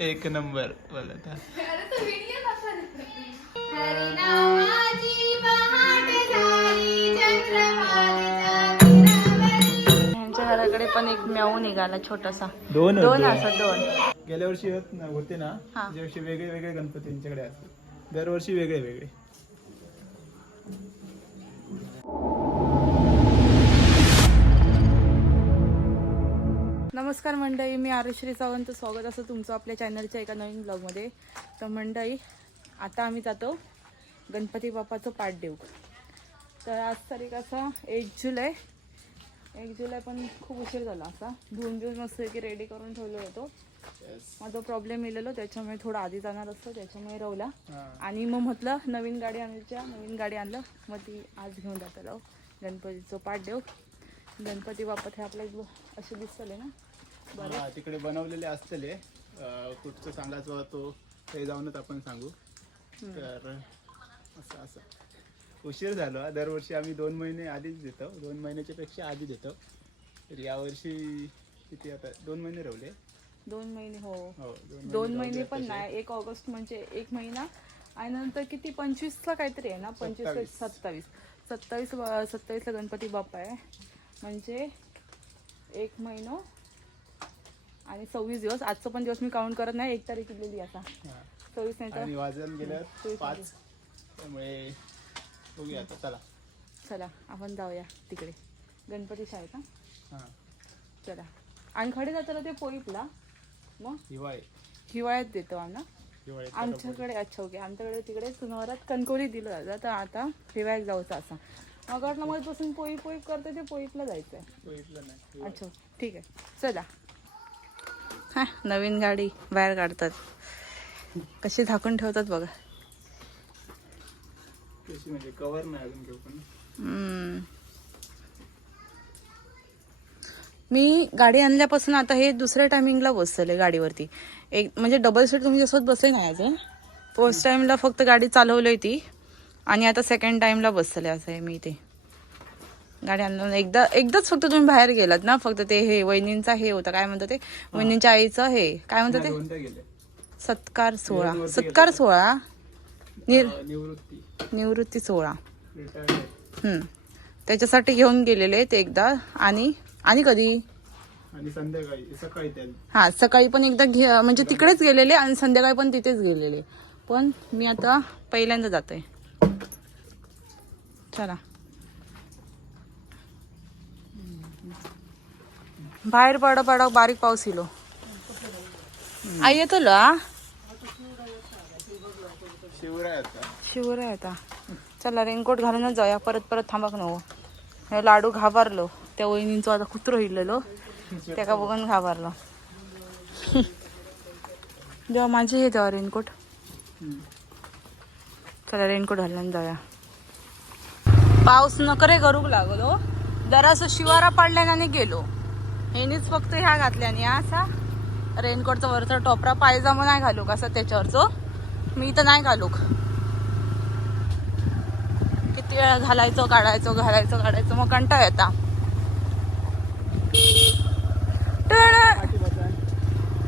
एक नंबर बोलत. ह्यांच्या घराकडे पण एक म्याऊ निघाला छोटासा दोन दोन होते. असं दोन गेल्या वर्षी होत ना- होते ना हा. त्या वर्षी वेगळे वेगळे गणपती त्यांच्याकडे असतात दरवर्षी वेगळे वेगळे नमस्कार मंडळी मी आरुश्री सावंत. स्वागत असं तुमचं आपल्या चॅनलच्या एका नवीन ब्लॉगमध्ये तर मंडळी आता आम्ही जातो गणपती बाप्पाचं पाठ देऊ तर आज तारीख असा एक जुलै. एक जुलै पण खूप उशीर झाला असा. धुवून बिवून मस्त की रेडी करून ठेवलो होतो. माझा प्रॉब्लेम येलेलो त्याच्यामुळे थोडा आधी जाणार असतो त्याच्यामुळे रवला. आणि मग म्हटलं नवीन गाडी आणायच्या नवीन गाडी आणलं मग ती आज घेऊन जातो गणपतीचं पाठ देऊ गणपती बाप्पा हे आपल्या असे दिसतले ना? बरं. तिकडे बनवलेले असतले. कुठचं सांगायचं होतो ते जाऊनच आपण सांगू. तर असं असं. उशीर झालो. दरवर्षी आम्ही दोन महिने आधीच देतो. दोन महिन्याच्या पेक्षा आधी देतो. तर यावर्षी किती आता? दोन महिने रवले दोन महिने हो. हो दोन महिने पण. नाही. एक ऑगस्ट म्हणजे एक महिना. आणि नंतर किती? पंचवीसला काहीतरी आहे ना? पंचवीस ते सत्तावीस. सत्तावीस. सत्तावीस सत्तावीसला गणपती बाप्पा आहे. म्हणजे एक महिना आणि सव्वीस दिवस. आजचं पण दिवस मी काउंट करत नाही एक तारीख दिलेली आता. सव्वीस नाही तर वाजन गेलं चोवीस पाच. त्यामुळे बघूया आता चला. चला आपण जाऊया तिकडे. गणपती शाळेत हा? चला. आणि खडे जाताना ते पोईपला मग? हिवाळी. हिवाळ्यात देतो आम्ही हिवाळी आमच्याकडे अच्छा ओके. आमच्याकडे तिकडे सुनवरात कणकोली दिलं जातं. आता हिवाळ्यात जाऊचं असं. मग वाटलं मध्यपासून पोई पोई करते ते पोईपला जायचं आहे अच्छा ठीक आहे. चला. हा नवीन गाडी बाहेर काढतात. कशी झाकून ठेवतात बघा. कशी म्हणजे कवर नाही अजून घेऊ पण. हम्म. मी गाडी आणल्यापासून आता हे दुसऱ्या टायमिंगला बसले गाडीवरती. एक म्हणजे डबल सीट तुम्ही जसं बसले नाही अजून फर्स्ट टाइमला फक्त गाडी चालवली ती आणि आता सेकंड टाइमला बसले असं आहे मी ते गाडी आणलं एकदा एकदाच फक्त तुम्ही बाहेर गेलात ना फक्त ते हे वहिनींचा हे होतं काय म्हणतात ते? वहिनींच्या आईचं हे काय म्हणतात ते? सत्कार सोहळा. सत्कार सोहळा? निर निवृत्ती. सोहळा. हम्म. त्याच्यासाठी घेऊन गेलेले ते एकदा. आणि आणि कधी? हा सकाळी पण एकदा घे म्हणजे तिकडेच गेलेले आणि संध्याकाळी पण तिथेच गेलेले. पण मी आता पहिल्यांदा जाते चला. बाहेर पड पड बारीक पाऊस इलो आई येतो ला शिवराय आता. आता चला रेनकोट घालूनच जाऊया. परत परत थांबाक नको. हे लाडू घाबरलो. त्या वहिनींचो आता कुत्रो हिल्लेलो त्याका बघून घाबरलो. जेव्हा माझे हे जेव्हा रेनकोट. चला रेनकोट घालून जाऊया. पाऊस नकरे करूक लागलो. जरासं शिवारा पाडल्याने गेलो. हेनीच फक्त ह्या घातल्याने असा रेनकोटचा वरचा टोपरा पायजामा नाही घालूक असं त्याच्यावरचो हो? मी तर नाही घालूक किती वेळा घालायचो काढायचो घालायचो काढायचो मग कंटाळ येता.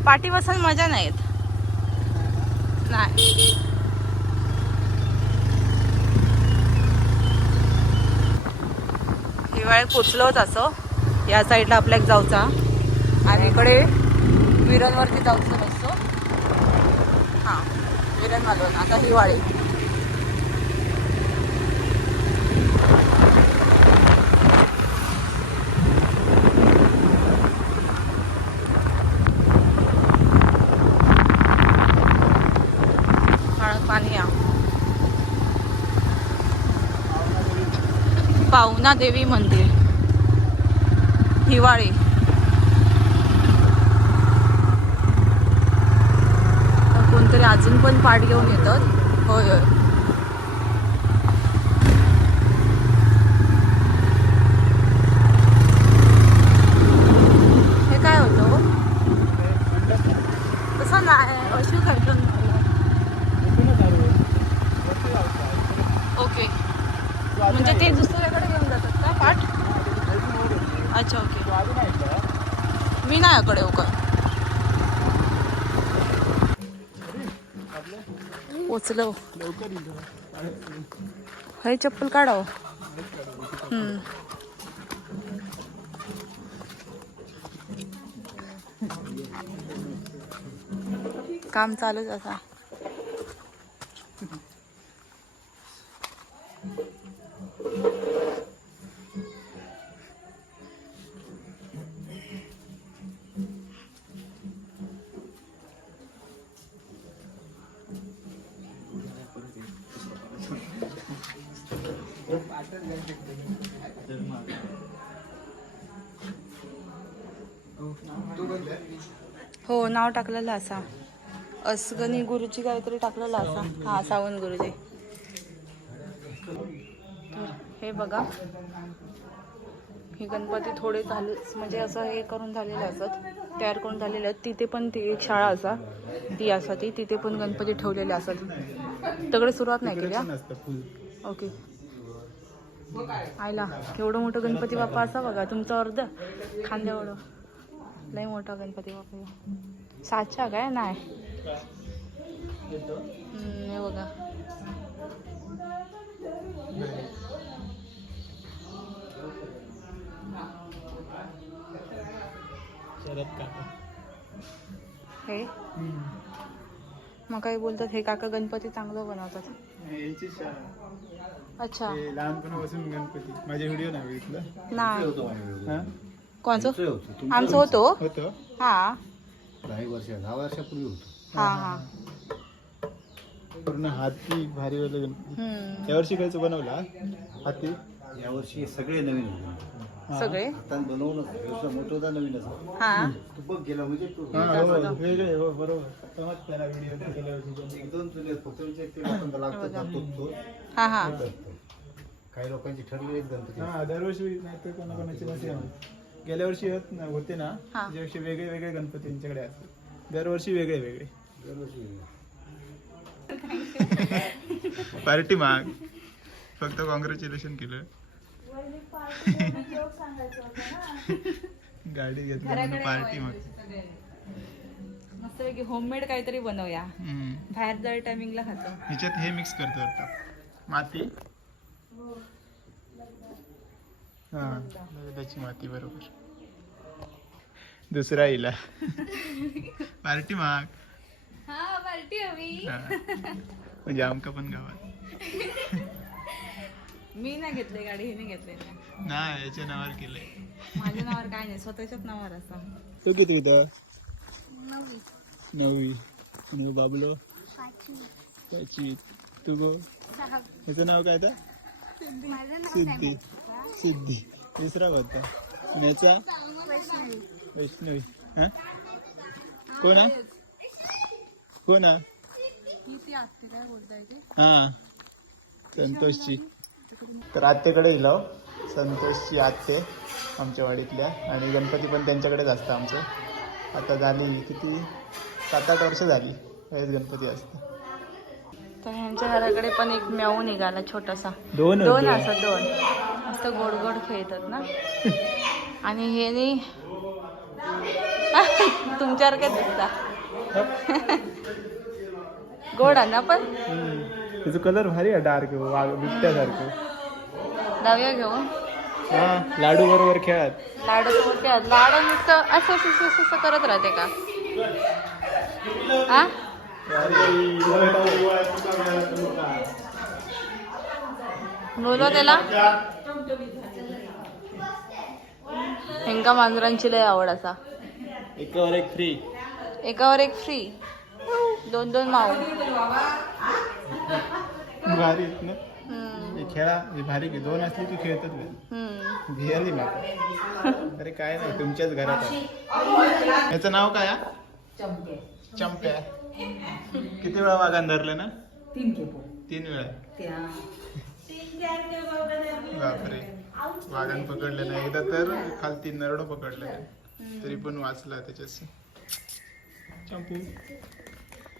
पाठी बसून मजा नाही येत. नाही. हिवाळ्यात पोचलोच असं या साईडला आपल्या एक जाऊचा. आणि इकडे विरणवरती जाऊचं नसतो हां विरण मालवण आता हिवाळी. काळं देवी मंदिर. हिवाळी. कोणतरी अजून पण पाठ घेऊन येतात. होय होय हे काय होतं हो? तसं नाही अशी खेळून ओके म्हणजे ते दुसऱ्याकडे घेऊन जातात का पाठ अच्छा ओके मी नाही अकडे येऊ का पोचलो हे चप्पल काढाव. काम चालूच असा. हो नाव टाकलेलं असा. असगणी गुरुजी काहीतरी टाकलेलं असा. हा सावंत गुरुजी. तर हे बघा. हे गणपती थोडे झाले म्हणजे असं हे करून झालेले असत तयार करून झालेले तिथे पण ती एक शाळा असा. ती असा ती. तिथे पण गणपती ठेवलेले असत तिकडे सुरुवात नाही केली ओके. आयला एवढं मोठं गणपती बाप्पा असा बघा. तुमचं अर्ध खांद्यावर लय मोठा गणपती बाप्पा. साचा काय? नाही. हे बघा. शरद काका. हे? मग काही बोलतात हे काका गणपती चांगलं बनवतात. अच्छा. ते लहानपणापासून गणपती. माझे व्हिडिओ नाही बघितलं. नाही. कोणचं? आमचं होतो. होतं हा. दहा एक वर्ष दहा वर्षापूर्वी होतो. हा हा. पूर्ण हाती भारी हम्म. यावर्षी कायचं बनवला? हाती? यावर्षी सगळे नवीन होते. हा. सगळे? आता बनवूनच दुसरा मोठं होता नवीनच होता. हा. तू बघ गेला म्हणजे तू हा, हो, हो. एक दोन फक्त लागतो हा हा. हे. काही लोकांची ठरलेली आहेत गणपती. हा दरवर्षी नाही तर कोणाकोणाची. गेल्या वर्षी होत ना होते ना हा. त्याच्या वर्षी वेगळे वेगळे गणपती त्यांच्याकडे असतात. दरवर्षी वेगळे वेगळे. पार्टी माग. फक्त कॉंग्रॅच्युलेशन केलं. गाडी घेतली म्हणून पार्टी माग. मस्तपैकी होममेड काहीतरी बनवूया. हम्म. बाहेर जाय टायमिंगला खातो. ह्याच्यात हे मिक्स करतो वाटतं माती हा त्याची माती बरोबर. दुसरा इला. पार्टी माग. पार्टी हवी. म्हणजे आमका पण गावात. मी नाही घेतले गाडी हिने घेतले नाही. याच्या नावावर केलंय. माझ्या नावावर काय नाही स्वतःच्याच नावावर असा. तू किती होता? नववी. आणि बाबलो? पाचवी. तू गो? याचं नाव काय आता? सिद्धी. सिद्धी. तिसरा होता याचा वैष्णवी. हा? कोण कोण हा? संतोषची. तर आत्याकडे दिला संतोषची आत्ते आमच्या वाडीतल्या. आणि गणपती पण त्यांच्याकडेच असतं आमचं. आता झाली किती? सात आठ वर्ष झाली. हेच गणपती असतं. तर ह्यांच्या घराकडे पण एक म्याऊ निघाला छोटासा. दोन दोन. असं दोन. मस्त गोड गोड खेळतात ना. आणि हे काय दिसता? गोड आहे ना पण. त्याचं कलर भारी आहे डार्क बिबट्यासारखं जाऊया घेऊन हा लाडू बरोबर खेळत. लाडू सोबत खेळत. लाडू नुसतं असं- असं असं करत राहते का? हा बोलो त्याला. हेंका मांजरांची लय आवड असा. एकावर एक फ्री एकावर एक फ्री दोन दोन माऊ भारी आहेत ना? हे खेळा हे भारी की दोन असली की खेळतात. हम्म. भियाली अरे काय नाही तुमच्याच घरात आहे. याचं नाव काय हा? चंप्या किती वेळा वाघान धरले ना? तीन वेळा. बापरे. वाघान पकडले नाही. एकदा तर खालती नरडो पकडले. तरी पण वाचला त्याच्यात. चंपू.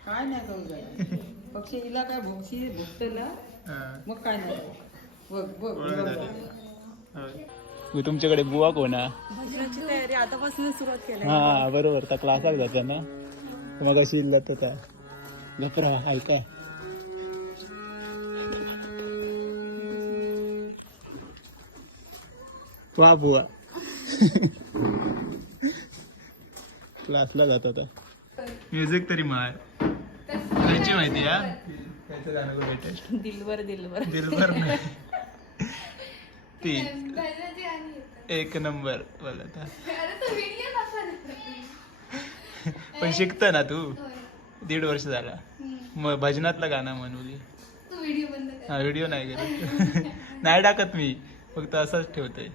काय नाही करू काय पक्षी हिला काय भोगशी भोगतेला. मग काय नाही. बघ बघ. होय. तुमच्याकडे बुवा कोण हा तयारी आतापासून सुरुवात केली. हा बरोबर. त्या क्लासाक जाता ना मग अशी इल्लत होता. गपरा ऐका. वा बुवा. क्लासला जात होता. म्युझिक तरी मार खायची माहिती या त्याचं गाणं लेटेस्ट दिलवर दिलवर. दिलवर नाही. ती एक नंबर बोलत पण शिकत ना तू. दीड वर्ष झाला. मग भजनातलं गाणं कर. हा व्हिडिओ नाही करत. नाही टाकत मी. फक्त असंच ठेवतोय. हो?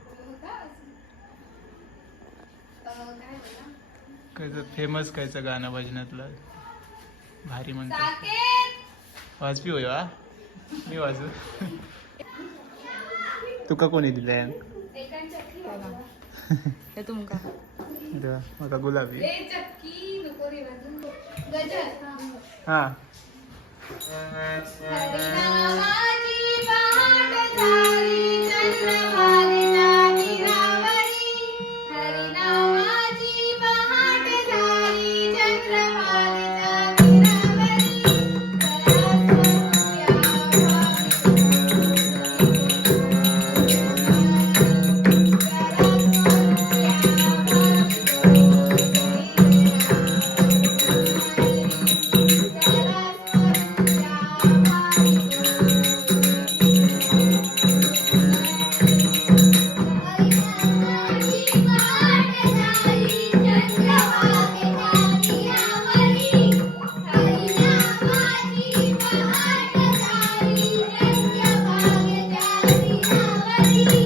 कायचं फेमस कायचं गाणं भजनातलं? भारी म्हणतात. साकेत! वाजपी होय वा मी वाजू तुका कोणी. हे तुमका. मका गुलाबी. हा. हरिनामाची पहाट झाली चंद्रभागेच्या ए,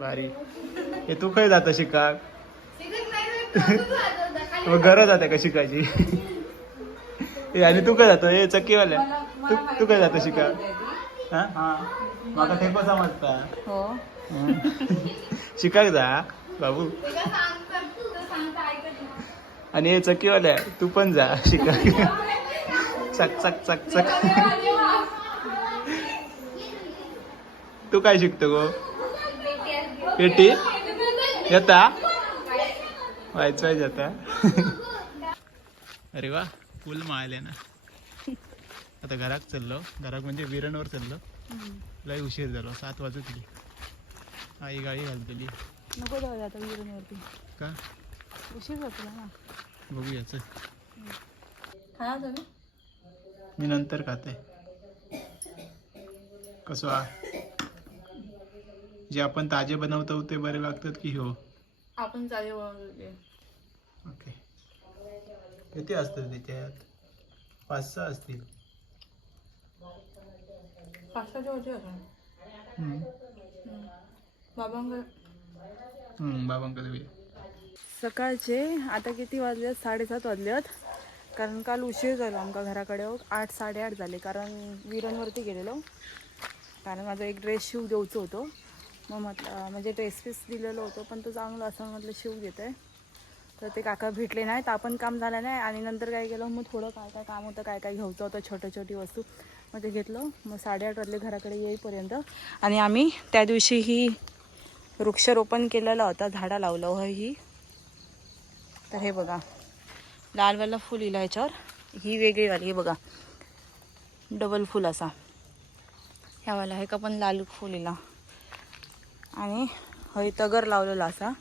भारी. हे तू खंय जाता शिकाक? गरज जाते का शिकायची? ए, आणि तू काय जातो? हे चक्कीवाल्या. तू तू काय जातो शिकाक? हा? हा. माका ते पण समजता. हो. शिकाक जा बाबू. आणि हे चक्कीवाल्या तू पण जा शिकाक. चक चक चक चक. तू काय शिकतो गो? पेटी? येता? व्हायचं जाता अरे वा फुल माळले ना. आता घरात चाललो. घरात म्हणजे विरणवर चाललो. लय उशीर झालो. सात वाजतली आई गाडी घालतली. नको जाऊ आता विरणवरती. का? उशीर होतो ना. बघूया चल. तुम्ही मी नंतर खाते. कसं जे आपण ताजे बनवतो ते बरे लागतात की हो? आपण चालेल बनवले. ओके. किती असतात त्याच्यात? पाच सहा असतील. होता बाबांकडे बी. सकाळचे आता किती वाजले साडेसात वाजलेत. कारण काल उशीर झालो आमका घराकडे. आठ साडेआठ झाले. कारण विरणवरती गेलेलो. कारण माझा एक ड्रेस शिव द्यायचं होतं. मग म्हटलं म्हणजे ड्रेस पीस दिलेलं होतं पण तो चांगलं असं म्हटलं शिव आहे तर ते काका भेटले नाहीत आपण काम झालं नाही आणि नंतर काय केलं मग थोडं काय काय काम होतं काय काय घ्यायचं होतं छोटं छोटी वस्तू मग ते घेतलं. मग साडेआठ वाजले घराकडे येईपर्यंत आणि आम्ही त्या दिवशी ही वृक्षारोपण केलेलं होतं झाडं लावलं हो ही. तर हे बघा लालवाला फुल इला ह्याच्यावर ही वेगळी वाली हे बघा डबल फुल असा. ह्यावाला हे का पण लाल फुल इला. आणि हय तगर लावलेला असा.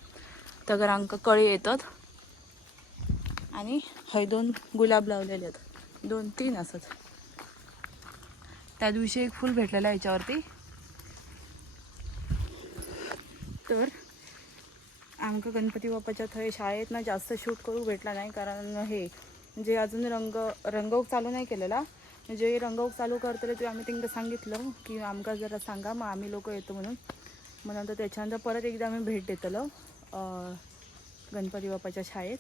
तगर आमकां कळी येतात. आणि हय दोन गुलाब लावलेले आहेत. दोन तीन असत. त्या दिवशी एक फुल भेटलेलं आहे याच्यावरती. तर आमका गणपती बाप्पाच्या थंय शाळेत ना जास्त शूट करू भेटला नाही कारण हे जे अजून रंग रंगवूक चालू नाही केलेला. जे रंगवूक चालू करतले ते आम्ही त्यांना सांगितलं की आमकां जरा सांगा मग आम्ही लोक येतो म्हणून. मग नंतर त्याच्यानंतर परत एकदा आम्ही भेट देतलो गणपती बाप्पाच्या शाळेत.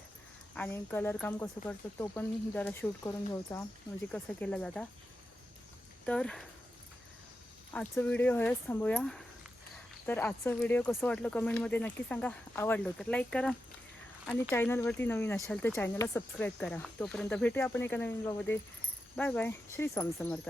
आणि कलर काम कसं करतो तो पण जरा शूट करून घ्यायचा म्हणजे कसं केलं जाता. तर आजचं व्हिडिओ हेच थांबूया. तर आजचं व्हिडिओ कसं वाटलं कमेंटमध्ये नक्की सांगा. आवडलं तर लाईक करा. आणि चॅनलवरती नवीन असाल तर चॅनलला सबस्क्राईब करा. तोपर्यंत भेटूया आपण एका नवीन बाबामध्ये बाय बाय श्री स्वामी समर्थ.